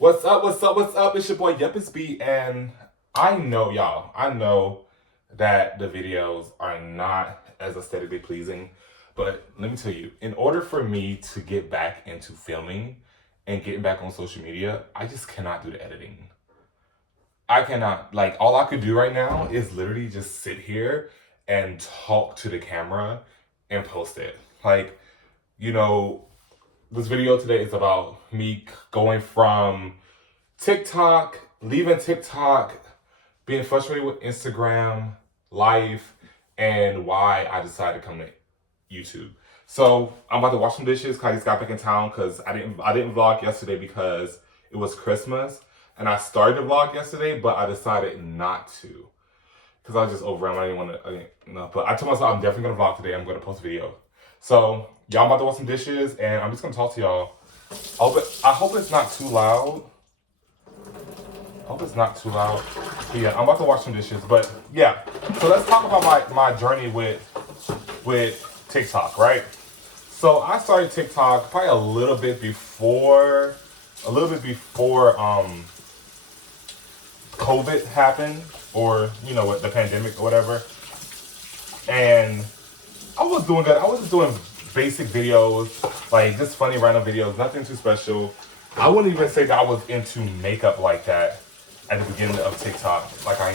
What's up? What's up? What's up? It's your boy Yepis B, and I know y'all. I know that the videos are not as aesthetically pleasing, but let me tell you, in order for me to get back into filming and getting back on social media, I just cannot do the editing. I cannot. Like, all I could do right now is literally just sit here and talk to the camera and post it. Like, you know, this video today is about me going from TikTok, leaving TikTok, being frustrated with Instagram, life, and why I decided to come to YouTube. So I'm about to wash some dishes because I just got back in town because I didn't vlog yesterday because it was Christmas. And I started to vlog yesterday, but I decided not to. Because I was just overwhelmed. But I told myself I'm definitely gonna vlog today. I'm gonna post a video. So y'all, I'm about to wash some dishes and I'm just gonna talk to y'all. I hope it's not too loud. Hope it's not too loud. But yeah, I'm about to wash some dishes. But yeah, so let's talk about my journey with TikTok, right? So I started TikTok probably a little bit before COVID happened, or you know what, the pandemic or whatever. And I was doing good. I was just doing basic videos, like just funny random videos, nothing too special. I wouldn't even say that I was into makeup like that at the beginning of TikTok, like I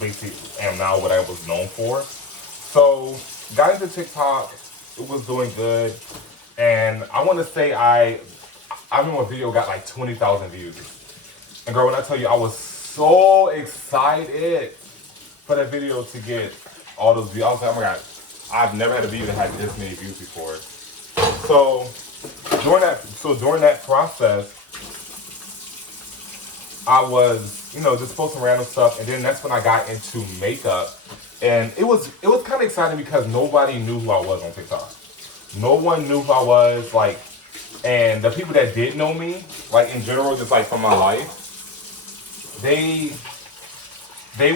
basically am now, what I was known for. So got into TikTok, it was doing good, and I want to say I remember a video got like 20,000 views. And girl, when I tell you, I was so excited for that video to get all those views. I was like, oh my god, I've never had a video that had this many views before. So during that process, I was, just posting random stuff, and then that's when I got into makeup, and it was kind of exciting because nobody knew who I was on TikTok. No one knew who I was, like, and the people that did know me, like in general, just like from my life, they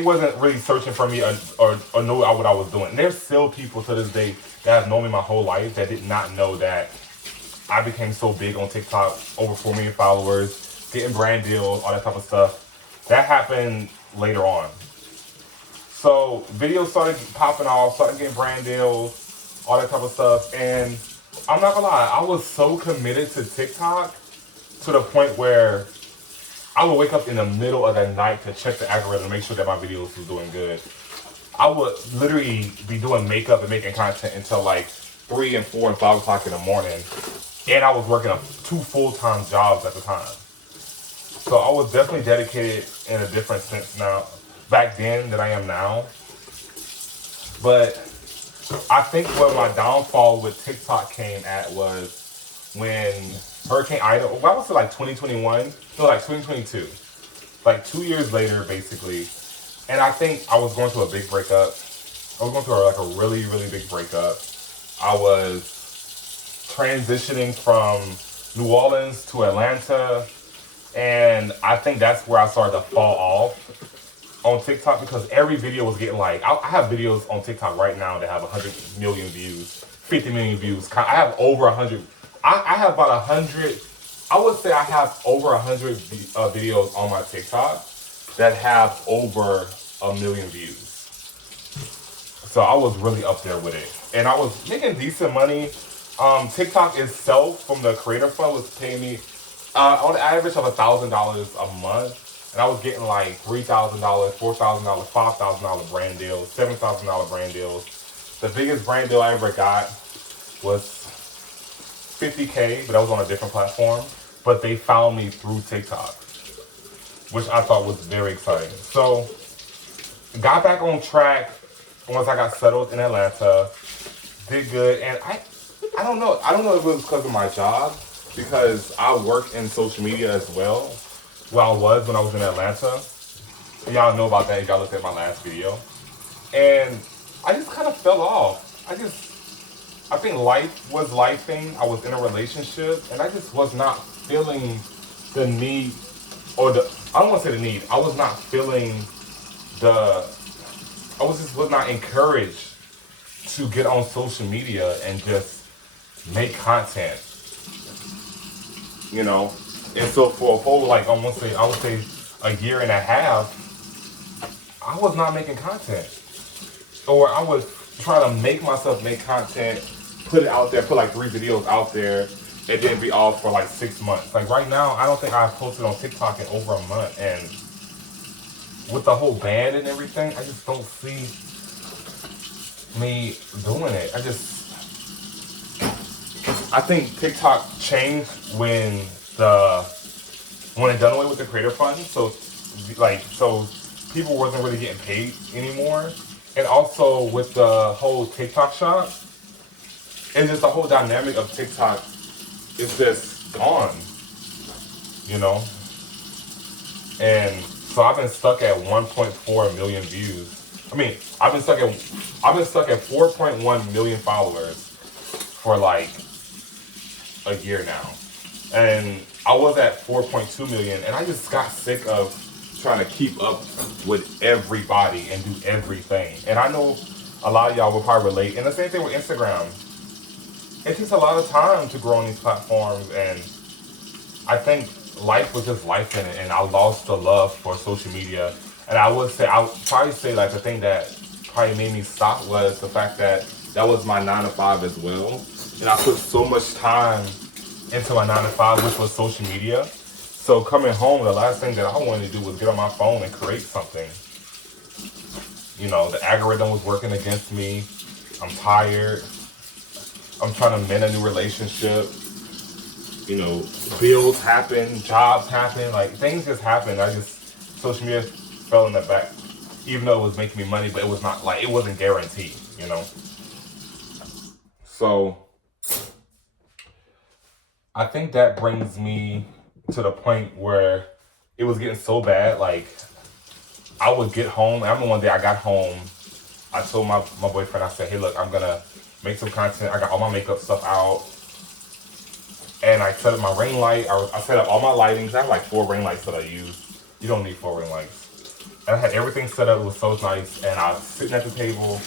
wasn't really searching for me or know what I was doing. And there's still people to this day that have known me my whole life that did not know that I became so big on TikTok, over 4 million followers, getting brand deals, all that type of stuff. That happened later on. So videos started popping off, started getting brand deals, all that type of stuff. And I'm not gonna lie, I was so committed to TikTok to the point where I would wake up in the middle of the night to check the algorithm to make sure that my videos was doing good. I would literally be doing makeup and making content until like 3 and 4 and 5 o'clock in the morning. And I was working 2 full-time jobs at the time. So I was definitely dedicated in a different sense now, back then, than I am now. But I think where my downfall with TikTok came at was when Hurricane Ida, well, I was like 2021, no, like 2022, like 2 years later, basically. And I think I was going through a big breakup. I was going through like a really, really big breakup. I was transitioning from New Orleans to Atlanta, and I think that's where I started to fall off on TikTok because every video was getting like, I have videos on TikTok right now that have 100 million views, 50 million views. I have over 100. I have about 100. I would say I have over 100 videos on my TikTok that have over 1 million views. So I was really up there with it, and I was making decent money. TikTok itself, from the creator fund, was paying me on average of $1,000 a month, and I was getting like $3,000, $4,000, $5,000 brand deals, $7,000 brand deals. The biggest brand deal I ever got was 50K, but that was on a different platform. But they found me through TikTok, which I thought was very exciting. So got back on track once I got settled in Atlanta, did good, and I don't know if it was because of my job, because I work in social media as well. Well, when I was in Atlanta. Y'all know about that if y'all looked at my last video. And I just kind of fell off. I think life was lifing. I was in a relationship, and I just was not feeling the need, I don't want to say the need. I was not feeling was not encouraged to get on social media and just make content. And so for a whole, like, I would say a year and a half, I was not making content. Or I was trying to make myself make content, put it out there, put like 3 videos out there, and then be off for like 6 months. Like right now, I don't think I've posted on TikTok in over a month. And with the whole ban and everything, I just don't see me doing it. I think TikTok changed when it done away with the creator fund. So people wasn't really getting paid anymore. And also with the whole TikTok shop, and just the whole dynamic of TikTok is just gone, you know? And so I've been stuck at 1.4 million views. I mean, I've been stuck at 4.1 million followers for like a year now. And I was at 4.2 million, and I just got sick of trying to keep up with everybody and do everything. And I know a lot of y'all will probably relate. And the same thing with Instagram. It takes a lot of time to grow on these platforms, and I think life was just life in it, and I lost the love for social media. And I would probably say like the thing that probably made me stop was the fact that was my 9 to 5 as well. And I put so much time into my 9 to 5, which was social media. So coming home, the last thing that I wanted to do was get on my phone and create something. You know, the algorithm was working against me. I'm tired. I'm trying to mend a new relationship. You know, bills happen, jobs happen, like things just happen. Social media fell in the back, even though it was making me money, but it was not like, it wasn't guaranteed, you know? So I think that brings me to the point where it was getting so bad, like I would get home. I remember one day I got home, I told my boyfriend, I said, hey, look, I'm gonna make some content. I got all my makeup stuff out. And I set up my ring light. I set up all my lightings. I have like 4 ring lights that I use. You don't need 4 ring lights. And I had everything set up. It was so nice. And I was sitting at the table,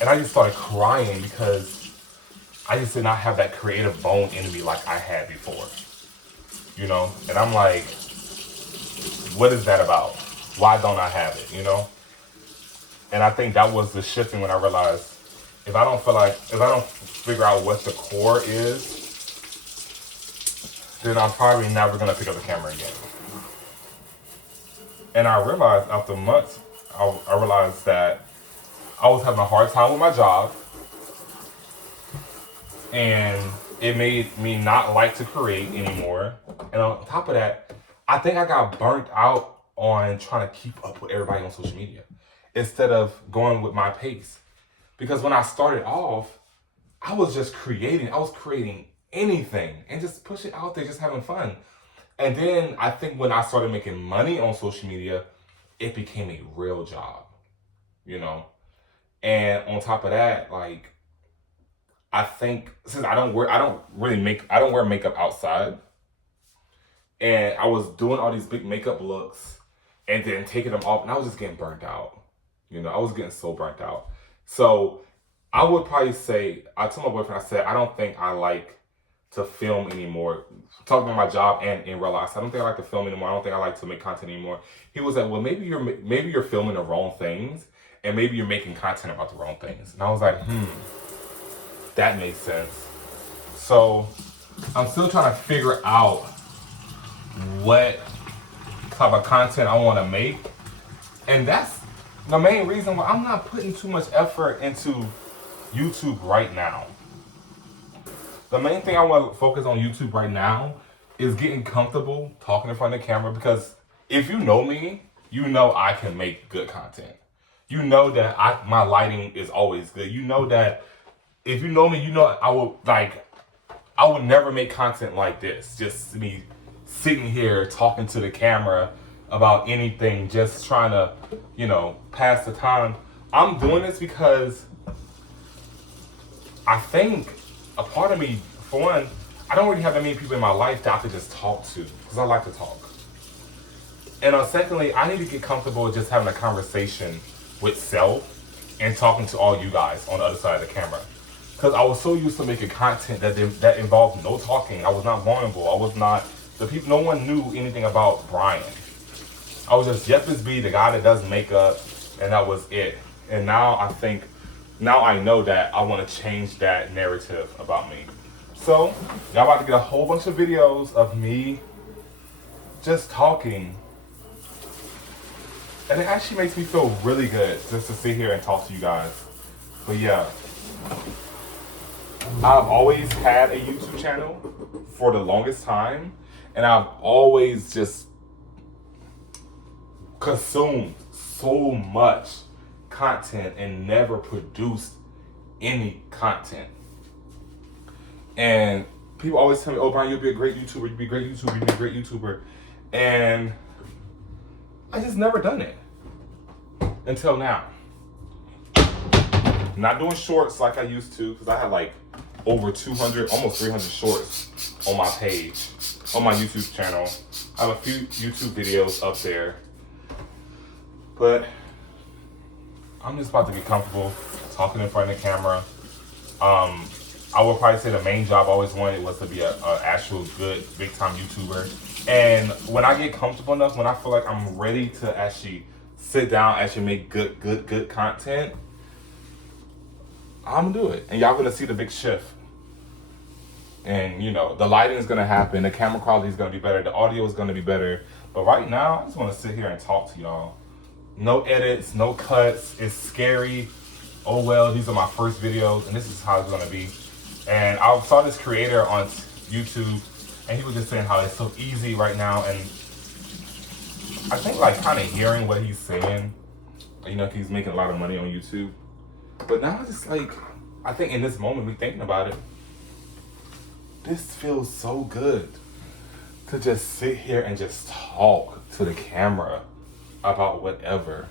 and I just started crying because I just did not have that creative bone in me like I had before. You know? And I'm like, what is that about? Why don't I have it? You know? And I think that was the shifting when I realized if I don't figure out what the core is, then I'm probably never gonna pick up the camera again. And I realized after months, I realized that I was having a hard time with my job, and it made me not like to create anymore. And on top of that, I think I got burnt out on trying to keep up with everybody on social media instead of going with my pace. Because when I started off, I was just creating. I was creating anything and just push it out there, just having fun. And then I think when I started making money on social media, it became a real job, you know? And on top of that, like, I think since I don't wear makeup outside, and I was doing all these big makeup looks and then taking them off, and I was just getting burnt out. You know, I was getting so burnt out. So I would probably say, I told my boyfriend, I said, I don't think I like to film anymore. Talking about my job and in real life, I don't think I like to film anymore. I don't think I like to make content anymore. He was like, well, maybe you're filming the wrong things, and maybe you're making content about the wrong things. And I was like, that makes sense. So I'm still trying to figure out what type of content I want to make. And that's the main reason why I'm not putting too much effort into YouTube right now. The main thing I want to focus on YouTube right now is getting comfortable talking in front of the camera, because if you know me, you know I can make good content. You know that my lighting is always good. You know that if you know me, you know I would never make content like this. Just me sitting here talking to the camera about anything, just trying to, you know, pass the time. I'm doing this because I think a part of me, for one, I don't really have that many people in my life that I could just talk to, because I like to talk. And secondly, I need to get comfortable with just having a conversation with self and talking to all you guys on the other side of the camera. Because I was so used to making content that involved no talking. I was not vulnerable. I was not no one knew anything about Brian. I was just Jeff B, the guy that does makeup, and that was it. And now I know that I want to change that narrative about me. So, y'all about to get a whole bunch of videos of me just talking. And it actually makes me feel really good just to sit here and talk to you guys. But yeah, I've always had a YouTube channel for the longest time, and I've always just consumed so much content and never produced any content. And people always tell me, "Oh, Brian, you'll be a great YouTuber. You'll be a great YouTuber. You'll be a great YouTuber." And I just never done it until now. Not doing shorts like I used to, because I had like over 200, almost 300 shorts on my page, on my YouTube channel. I have a few YouTube videos up there. But I'm just about to get comfortable talking in front of the camera. I would probably say the main job I always wanted was to be an actual good big time YouTuber. And when I get comfortable enough, when I feel like I'm ready to actually sit down, actually make good content, I'm gonna do it. And y'all gonna see the big shift. And you know, the lighting is gonna happen, the camera quality is gonna be better, the audio is gonna be better. But right now, I just wanna sit here and talk to y'all. No edits, no cuts. It's scary. Oh well, these are my first videos, and this is how it's gonna be. And I saw this creator on YouTube, and he was just saying how it's so easy right now. And I think like kind of hearing what he's saying, you know, he's making a lot of money on YouTube. But now it's just like, I think in this moment, me thinking about it, this feels so good to just sit here and just talk to the camera about whatever.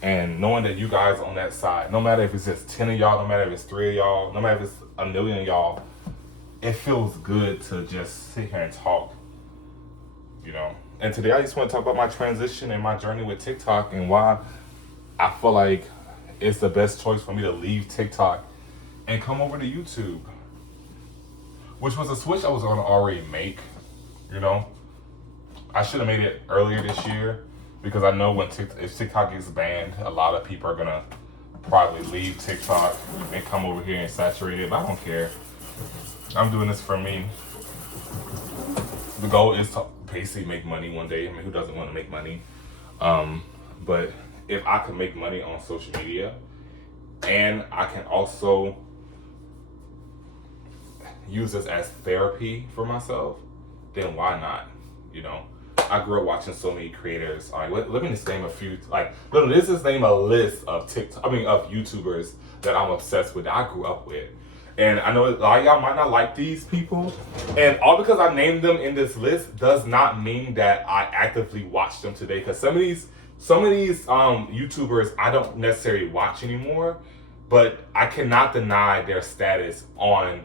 And knowing that you guys on that side, no matter if it's just 10 of y'all, no matter if it's 3 of y'all, no matter if it's a million of y'all, it feels good to just sit here and talk, you know. And today I just want to talk about my transition and my journey with TikTok and why I feel like it's the best choice for me to leave TikTok and come over to YouTube, which was a switch I was going to already make, you know. I should have made it earlier this year, because I know if TikTok gets banned, a lot of people are going to probably leave TikTok and come over here and saturate it, but I don't care. I'm doing this for me. The goal is to basically make money one day. I mean, who doesn't want to make money? But if I could make money on social media, and I can also use this as therapy for myself, then why not? You know, I grew up watching so many creators. All right, let me just name a few. Like, let's just name a list of of YouTubers that I'm obsessed with, that I grew up with. And I know a lot of y'all might not like these people, and all because I named them in this list does not mean that I actively watch them today. Because some of these YouTubers I don't necessarily watch anymore, but I cannot deny their status on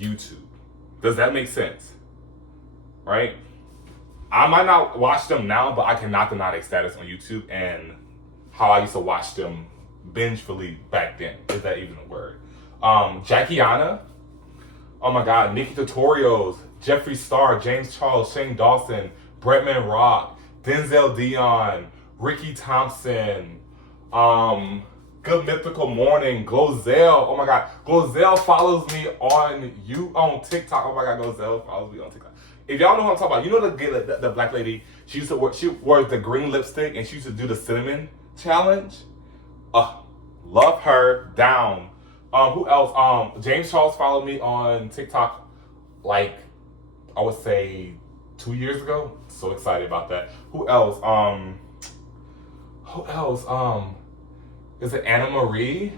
YouTube. Does that make sense? Right? I might not watch them now, but I cannot deny their status on YouTube and how I used to watch them bingefully back then. Is that even a word? Jackiana, oh my God, Nikki Tutorials, Jeffree Star, James Charles, Shane Dawson, Bretman Rock, Denzel Dion, Ricky Thompson, Good Mythical Morning, Glozell. Oh my God, Glozell follows me on TikTok. Oh my God, Glozell follows me on TikTok. If y'all know what I'm talking about, you know the black lady. She wore the green lipstick, and she used to do the cinnamon challenge. Love her down. Who else? James Charles followed me on TikTok, like I would say 2 years ago. So excited about that. Who else? Is it Anna Marie?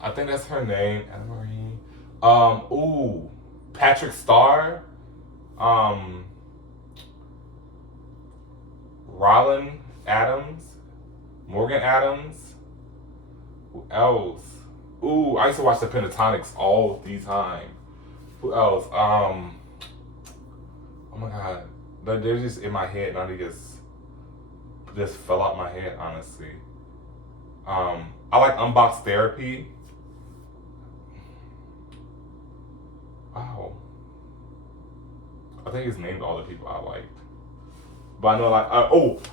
I think that's her name, Anna Marie. Patrick Starr. Rylan Adams, Morgan Adams. Who else? I used to watch the Pentatonics all the time. Who else? Oh my God, they're just in my head. Now they just fell out my head, honestly. I like Unbox Therapy. Wow. I think it's named all the people I liked. But I know like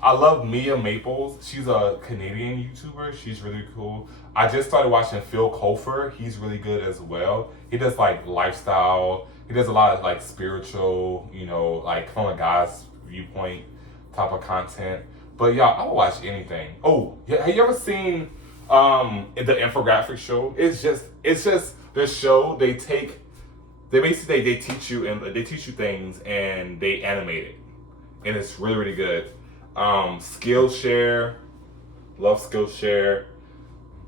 I love Mia Maples. She's a Canadian YouTuber. She's really cool. I just started watching Phil Kofer. He's really good as well. He does like lifestyle. He does a lot of like spiritual, you know, like from a guy's viewpoint type of content. But yeah, I'll watch anything. Oh, yeah, have you ever seen the infographic show? It's just the show they basically they teach you and they teach you things and they animate it. And it's really, really good. Skillshare, love Skillshare,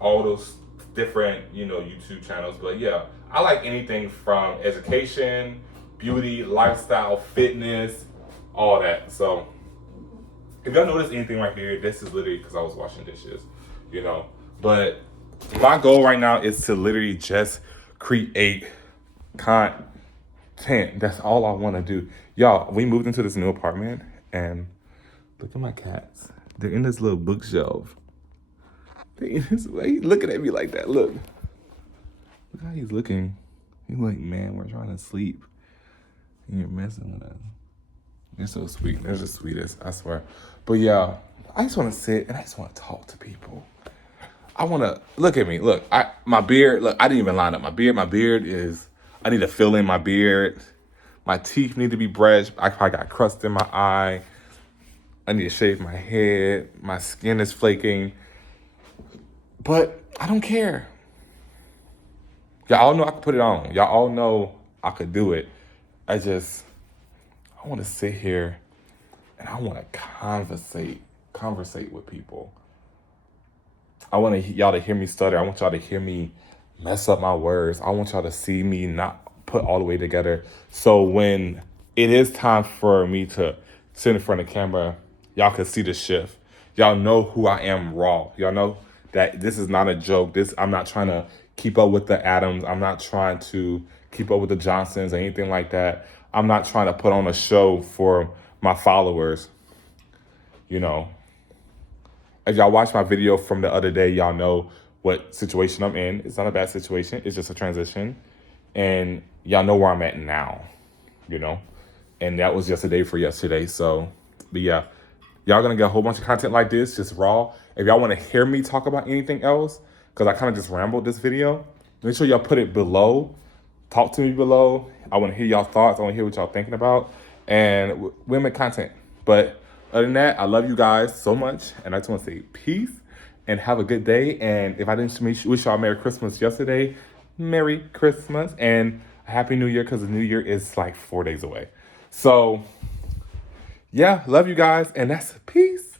all those different, you know, YouTube channels. But yeah, I like anything from education, beauty, lifestyle, fitness, all that. So if y'all notice anything right here, this is literally because I was washing dishes, you know. But my goal right now is to literally just create content. That's all I want to do. Y'all, we moved into this new apartment and look at my cats. They're in this little bookshelf. They in this way. He's looking at me like that. Look how he's looking. He's like, man, we're trying to sleep. And you're messing with us. You're so sweet. They're the sweetest, I swear. But yeah, I just want to sit and I just want to talk to people. I want to, look at me. Look, my beard, look, I didn't even line up my beard is, I need to fill in my beard. My teeth need to be brushed. I probably got crust in my eye. I need to shave my head. My skin is flaking. But I don't care. Y'all all know I could put it on. Y'all all know I could do it. I want to sit here and I want to conversate with people. I want y'all to hear me stutter. I want y'all to hear me mess up my words. I want y'all to see me not put all the way together. So when it is time for me to sit in front of the camera, y'all can see the shift. Y'all know who I am raw. Y'all know that this is not a joke. I'm not trying to keep up with the Adams. I'm not trying to keep up with the Johnsons or anything like that. I'm not trying to put on a show for my followers. You know, if y'all watch my video from the other day, y'all know what situation I'm in. It's not a bad situation. It's just a transition. And y'all know where I'm at now, you know? And that was just a day for yesterday. So, but yeah, y'all gonna get a whole bunch of content like this, just raw. If y'all wanna hear me talk about anything else, because I kind of just rambled this video, make sure y'all put it below. Talk to me below. I wanna hear y'all thoughts. I wanna hear what y'all thinking about. And we'll make content. But other than that, I love you guys so much. And I just wanna say peace and have a good day. And if I didn't wish y'all Merry Christmas yesterday, Merry Christmas and Happy New Year, because the New Year is like 4 days away. So, yeah, love you guys, and that's peace.